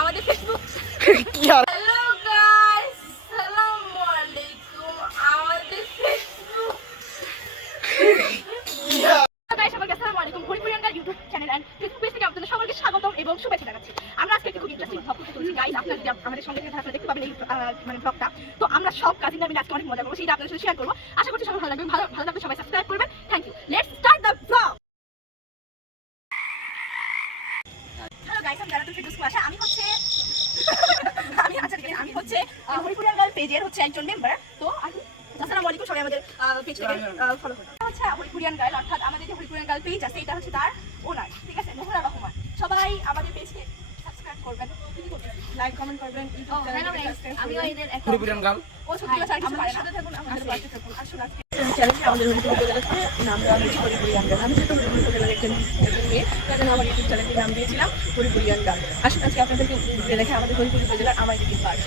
আমাদের ফেসবুক কি আর hello guys আসসালামু আলাইকুম আমাদের ফেসবুক গাইস সবাইকে আসসালামু আলাইকুম Haripuriyanga YouTube channel and Facebook page থেকে আপনাদের সকলকে স্বাগতম এবং শুভেচ্ছা জানাচ্ছি। আমরা আজকে খুব ইন্টারেস্টিং ব্লগ করতে চলেছি গাইস, আপনারা যদি আমাদের সঙ্গে থেকে আপনারা দেখতে পাবেন এই মানে ব্লগটা। তো আমরা সব কাজিনরা মিলে আজকে অনেক মজা করব, সেটা আপনাদের সাথে শেয়ার করব। আশা করছি সবাই ভালো লাগবে, ভালো লাগবে সবাই সাবস্ক্রাইব করবেন। Thank you. Let's start the blog. Hello guys, আমি জানাতুল ফিরদৌস কুয়াশা। আমি হচ্ছে হরিপুরিয়াঙ্গা পেজের হচ্ছে একজন মেম্বার। তো আসসালামু আলাইকুম, সবাই আমাদের পেজ থেকে ফলো করুন। হচ্ছে হরিপুরিয়ান গার্ল, অর্থাৎ আমাদের যে হরিপুরিয়ান গার্ল পেজ আছে এটা হচ্ছে তার ওনার, ঠিক আছে, মোহরা রহমান। সবাই আমাদের পেজকে সাবস্ক্রাইব করবেন, লাইক কমেন্ট করবেন, ইউটিউব চ্যানেলকে সাবস্ক্রাইব করবেন। আমিও এদের হরিপুরিয়ান গার্ল ও ছোট ছোট কিছু পারে না, সাথে থাকুন, আমাদের পাশে থাকুন। আসুন আজকে চ্যানেলটি আমাদের হরিপুর উপজেলাতে নাম দেওয়া হয়েছে হরিপুরিয়ান গার্ল। আমি যেহেতু হরিপুর উপজেলার একজন মেয়ে, তার জন্য আমার ইউটিউব চ্যানেলটির নাম দিয়েছিলাম হরিপুরিয়ান গার্ল। আসুন আজকে আপনাদেরকে ঘুরে দেখে আমাদের হরিপুর উপজেলার আমার দিকে পার্ক।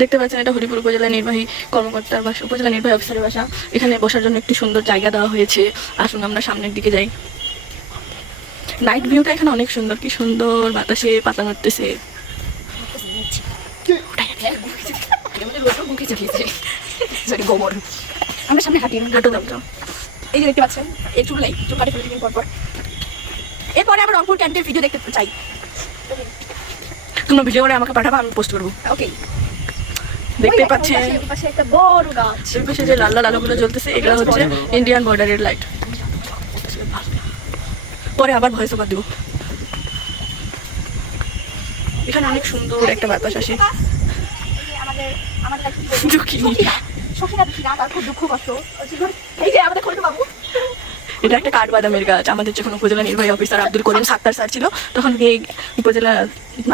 দেখতে পাচ্ছেন এটা হরিপুর উপজেলা নির্বাহী কর্মকর্তার বাসা, উপজেলা নির্বাহী অফিসারের বাসা। এখানে বসার জন্য একটি সুন্দর জায়গা দেওয়া হয়েছে। আসুন আমরা সামনের দিকে যাই। নাইট ভিউটা এখানে অনেক সুন্দর, কি সুন্দর বাতাসে পাতা নড়তেছে। আমরা সামনে হাঁটি, হাঁটো দাও তো। এই যে দেখতে পাচ্ছেন এই চুল কাটে ফেলে দিবেন পরপর। এরপরে আমরা রংপুর ক্যান্টের ভিডিও দেখতে চাই। তোমরা ভিডিও করে আমাকে পাঠাবো, আমি পোস্ট করবো। ওকে, দেখতে পাচ্ছেন পাশে একটা বড় গাছ, ওই পাশে যে লাল লাল আলোগুলো জ্বলতেছে, এগুলো হচ্ছে ইন্ডিয়ান বর্ডারের লাইট। পরে আবার ভয়েস ওভার দিব। এখানে অনেক সুন্দর একটা বাতাস আসে। আমাদের দুঃখিনী। সখিনা দুঃখিনা, তার খুব দুঃখ কষ্ট। এই যে আমাদের খন্ডু বাবু, এটা একটা কাঠবাদামের গাছ। আমাদের যখন উপজেলা নির্বাহী অফিসার আব্দুল করিম সাত্তার স্যার ছিল, তখন এই উপজেলা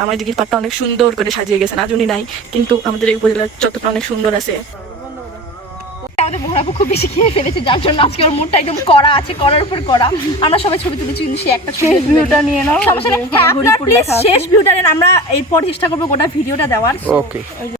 আমার দিঘির পাড়টা অনেক সুন্দর করে সাজিয়ে গেছেন। আজ উনি নাই, কিন্তু আমাদের এই উপজেলার চত্বরটা অনেক সুন্দর আছে। আমাদের মোহরাবু খুব বেশি খেয়ে ফেলেছে, যার জন্য আজকে ওর মুডটা একদম কড়া আছে, কড়ার উপর কড়া। আমরা সবাই ছবি তুলেছি, কিন্তু সে একটা শেষ ভিউটা নিয়ে নাও। সমস্যা নেই, হ্যাঁ আপনারা প্লিজ শেষ ভিউটা নেন। আমরা এরপর চেষ্টা করবো গোটা ভিডিওটা দেওয়ার। ওকে। ওই যে